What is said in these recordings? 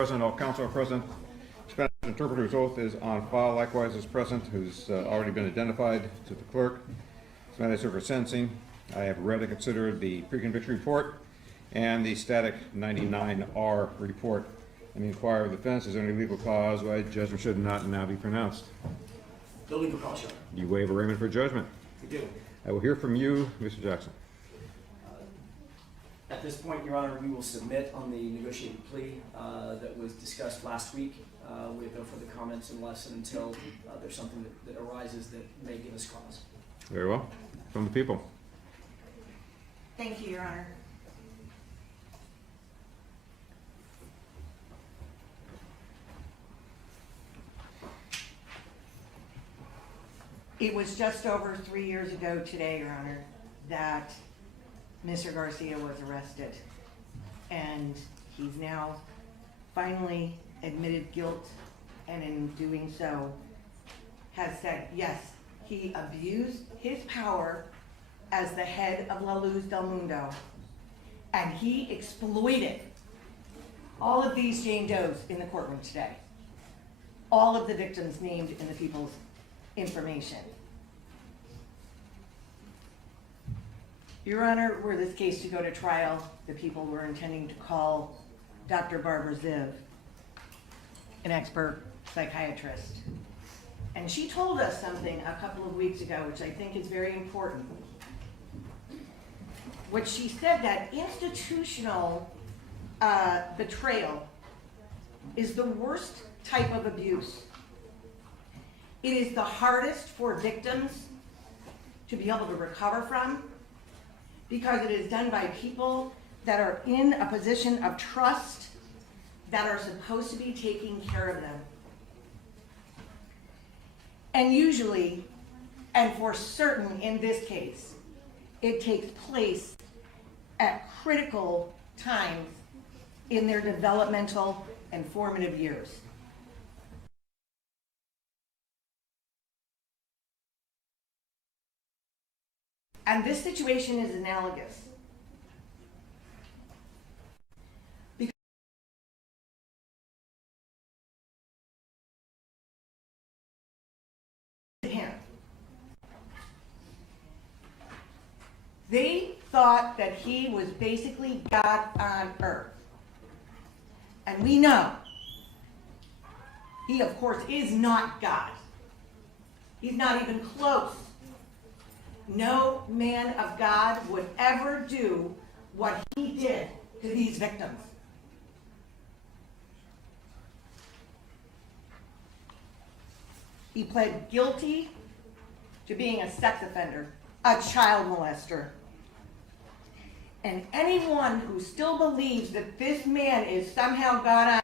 Present, all counsel are present. Spanish interpreter's oath is on file, likewise is present, who's already been identified to the clerk. This matter is for sentencing. I have read and considered the pre-conviction report and the static 99R report. And the inquiry of the defense, is there any legal cause why judgment should not now be pronounced? No legal cause, Your Honor. You waive arraignment for judgment. We do. I will hear from you, Mr. Jackson. At this point, Your Honor, we will submit on the negotiated plea that was discussed last week. We have no further comments unless and until there's something that arises that may give us cause. Very well. From the people. Thank you, Your Honor. It was just over 3 years ago today, Your Honor, that Mr. Garcia was arrested, and he's now finally admitted guilt, and in doing so has said, yes, he abused his power as the head of La Luz del Mundo, and he exploited all of these Jane Does in the courtroom today, all of the victims named in the people's information. Your Honor, were this case to go to trial, the people were intending to call Dr. Barbara Ziv, an expert psychiatrist. And she told us something a couple of weeks ago, which I think is very important. What she said, that institutional betrayal is the worst type of abuse. It is the hardest for victims to be able to recover from, because it is done by people that are in a position of trust, that are supposed to be taking care of them. And usually, and for certain in this case, it takes place at critical times in their developmental and formative years. And this situation is analogous. Because him. They thought that he was basically God on earth. And we know he, of course, is not God. He's not even close. No man of God would ever do what he did to these victims. He pled guilty to being a sex offender, a child molester. And anyone who still believes that this man is somehow God on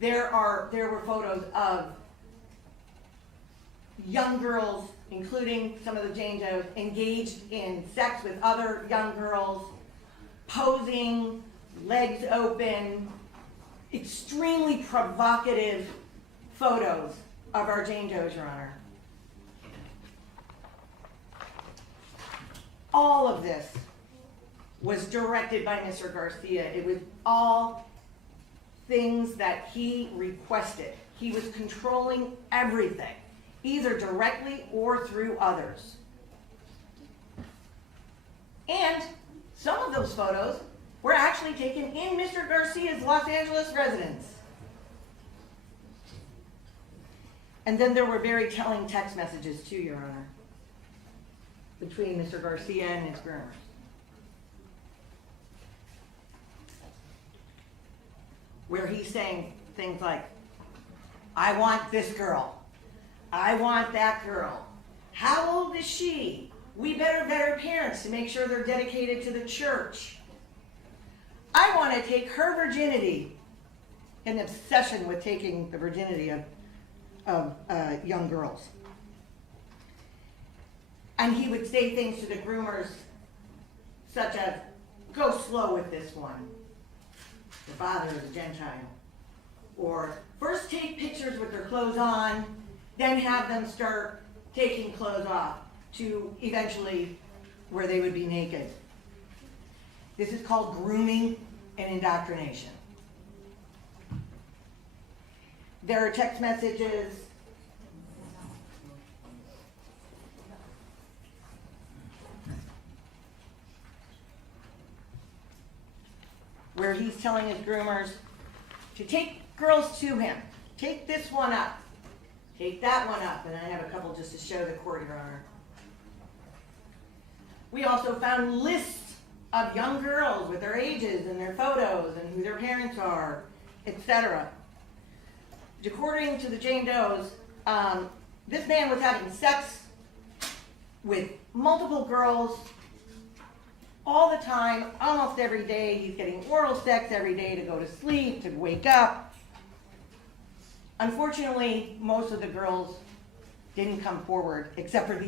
there were photos of young girls, including some of the Jane Does, engaged in sex with other young girls, posing, legs open, extremely provocative photos of our Jane Does, Your Honor. All of this was directed by Mr. Garcia. It was all things that he requested. He was controlling everything, either directly or through others. And some of those photos were actually taken in Mr. Garcia's Los Angeles residence. And then there were very telling text messages too, Your Honor, between Mr. Garcia and his groomers. Where he's saying things like, I want this girl. I want that girl. How old is she? We better vet her parents to make sure they're dedicated to the church. I want to take her virginity. An obsession with taking the virginity of young girls. And he would say things to the groomers such as, go slow with this one. The father is a Gentile. Or first take pictures with their clothes on, then have them start taking clothes off to eventually where they would be naked. This is called grooming and indoctrination. There are text messages where he's telling his groomers to take girls to him. Take this one up. Take that one up. And I have a couple just to show the court, Your Honor. We also found lists of young girls with their ages and their photos and who their parents are, etc. According to the Jane Does, this man was having sex with multiple girls all the time, almost every day. He's getting oral sex every day to go to sleep, to wake up. Unfortunately, most of the girls didn't come forward, except for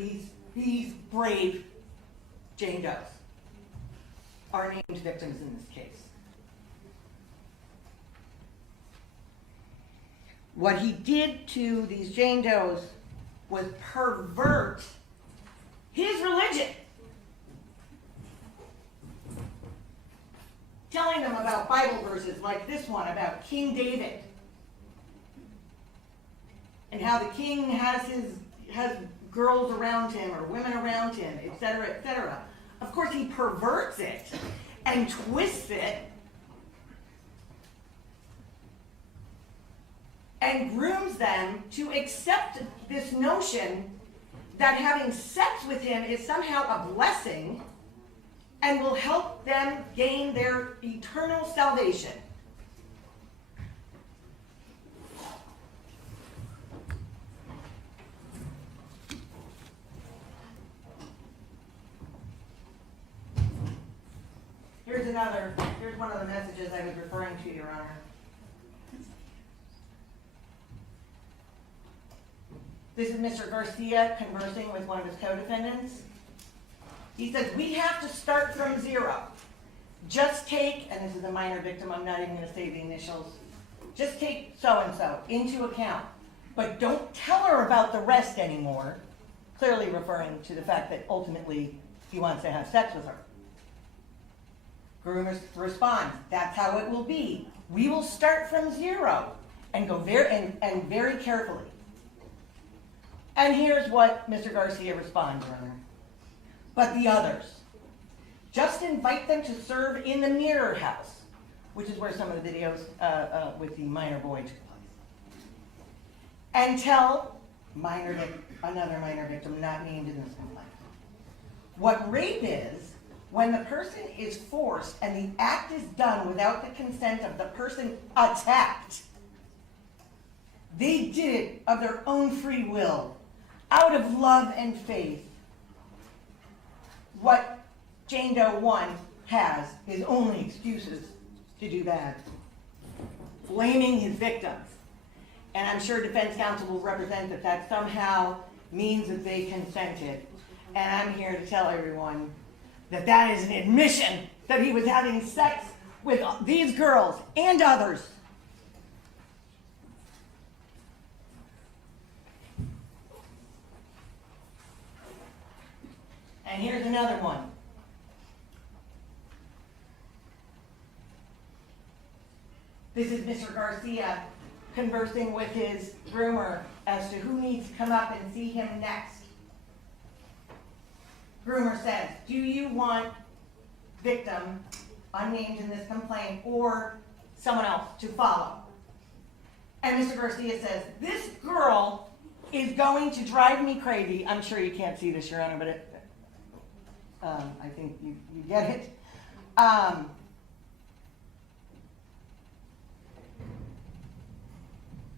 these brave Jane Does, are named victims in this case. What he did to these Jane Does was pervert his religion. Telling them about Bible verses like this one about King David. And how the king has girls around him or women around him, etc., etc. Of course, he perverts it and twists it and grooms them to accept this notion that having sex with him is somehow a blessing and will help them gain their eternal salvation. Here's one of the messages I was referring to, Your Honor. This is Mr. Garcia conversing with one of his co-defendants. He says, we have to start from zero. Just take, and this is a minor victim, I'm not even going to say the initials, just take so-and-so into account, but don't tell her about the rest anymore, clearly referring to the fact that ultimately he wants to have sex with her. Groomers respond, that's how it will be. We will start from zero and go very carefully. And here's what Mr. Garcia responds, Your Honor. But the others, just invite them to serve in the mirror house, which is where some of the videos with the minor boy took place. And tell another minor victim not named in this complaint. What rape is, when the person is forced and the act is done without the consent of the person attacked. They did it of their own free will, out of love and faith. What Jane Doe 1 has is only excuses to do that. Blaming his victims. And I'm sure defense counsel will represent that that somehow means that they consented. And I'm here to tell everyone that that is an admission that he was having sex with these girls and others And here's another one. This is Mr. Garcia conversing with his groomer as to who needs to come up and see him next. Groomer says, do you want victim, unnamed in this complaint, or someone else to follow? And Mr. Garcia says, this girl is going to drive me crazy. I'm sure you can't see this, Your Honor, but I think you get it.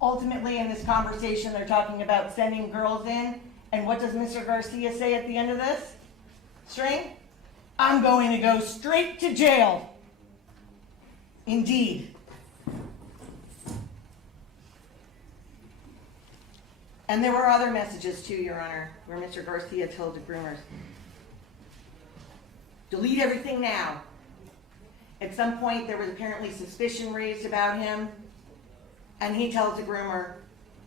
Ultimately, in this conversation, they're talking about sending girls in. And what does Mr. Garcia say at the end of this string? I'm going to go straight to jail. Indeed. And there were other messages too, Your Honor, where Mr. Garcia told the groomers, delete everything now. At some point, there was apparently suspicion raised about him. And he tells the groomer,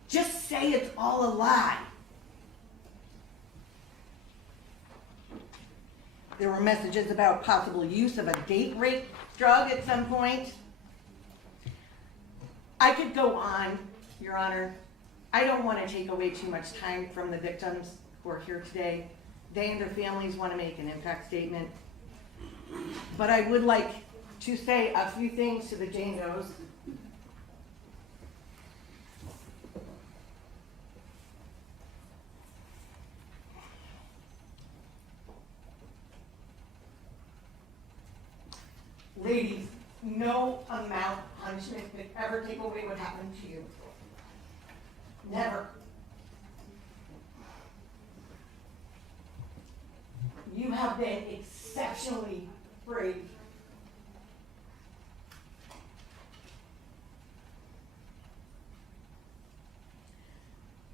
just say it's all a lie. There were messages about possible use of a date rape drug at some point. I could go on, Your Honor. I don't want to take away too much time from the victims who are here today. They and their families want to make an impact statement. But I would like to say a few things to the Jane Does. Ladies, no amount of punishment could ever take away what happened to you. Never. You have been exceptionally brave.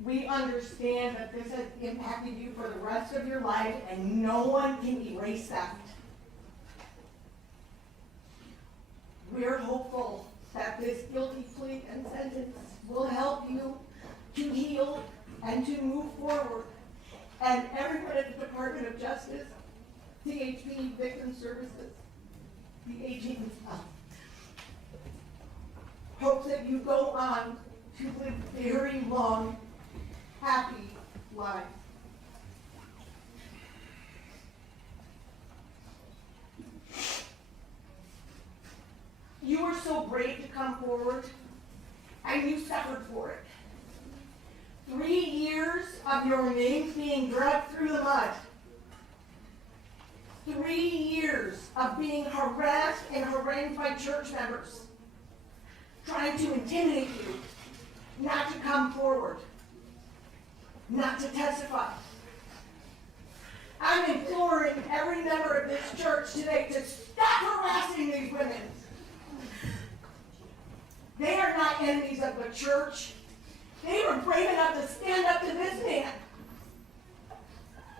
We understand that this has impacted you for the rest of your life, and no one can erase that. We're hopeful that this guilty plea and sentence will help you to heal and to move forward. And everyone at the Department of Justice, CHP Victim Services, the aging hopes that you go on to live very long, happy lives. You were so brave to come forward, and you suffered for it. 3 years of your names being dragged through the mud. 3 years of being harassed and harangued by church members, trying to intimidate you, not to come forward, not to testify. I'm imploring every member of this church today to stop harassing these women. They are not enemies of the church. They were brave enough to stand up to this man.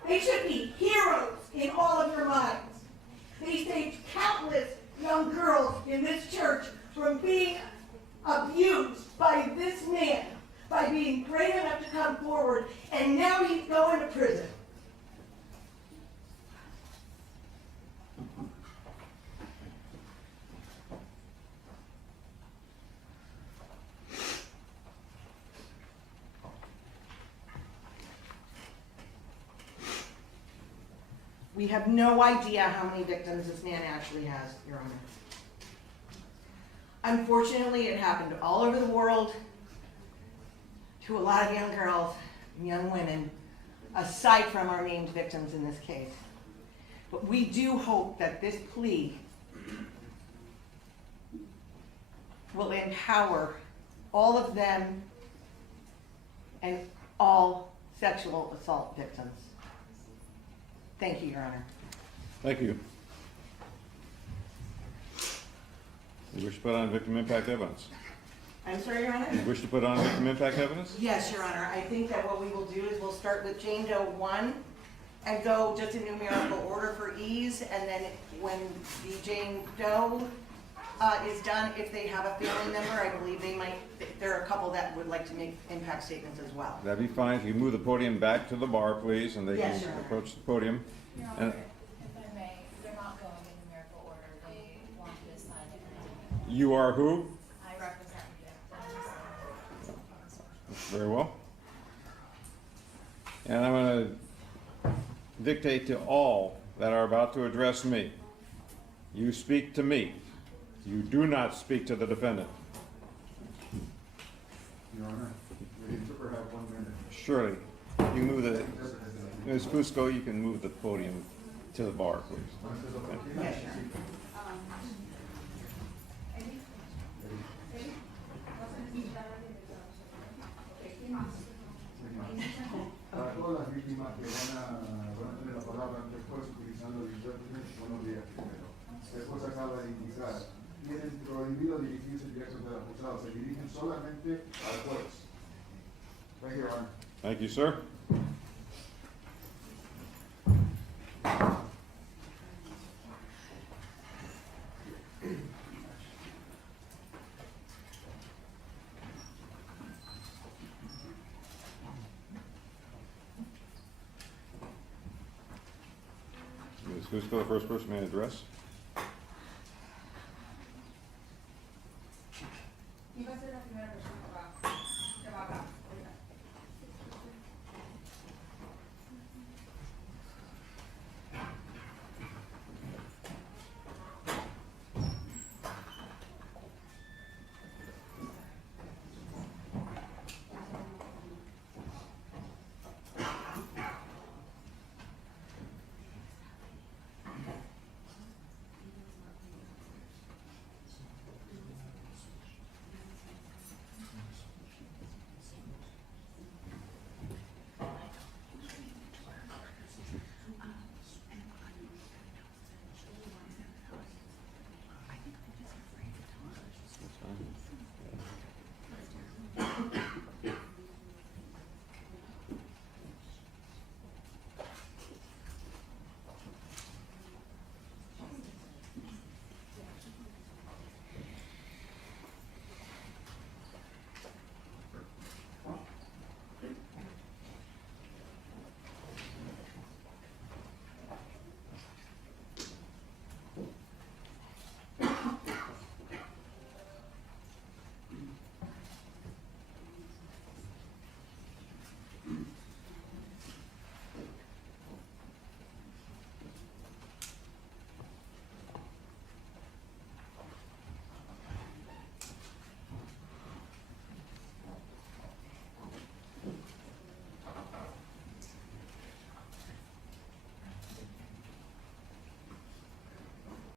They should be heroes in all of your minds. They saved countless young girls in this church from being abused by this man, by being brave enough to come forward, and now he's going to prison. We have no idea how many victims this man actually has, Your Honor. Unfortunately, it happened all over the world to a lot of young girls and young women, aside from our named victims in this case. But we do hope that this plea will empower all of them and all sexual assault victims. Thank you, Your Honor. Thank you. You wish to put on victim impact evidence? I'm sorry, Your Honor? You wish to put on victim impact evidence? Yes, Your Honor. I think that what we will do is we'll start with Jane Doe 1 and go just in numerical order for ease, and then when the Jane Doe is done, if they have a family member, I believe they might, there are a couple that would like to make impact statements as well. That'd be fine. If you move the podium back to the bar, please, and they Yes, can Your Honor. approach the podium. Your And- Honor, if I may, they're not going in numerical order. They want to assign it. You are who? I represent the Very well. And I'm going to dictate to all that are about to address me. You speak to me. You do not speak to the defendant. Your Honor, the interpreter have 1 minute. Surely. You can move the, Ms. Fusco, you can move the podium to the bar, please. Yes, Your Honor. Para todas las víctimas que van a tener la palabra ante el juez utilizando el intérprete, buenos días primero. Después acaba de indicar, tienen prohibido dirigirse directo al acusado, se dirigen solamente al juez. Thank you, Your Honor. Thank you, sir. Ms. Fusco, the first person may address. Iba a ser la primera persona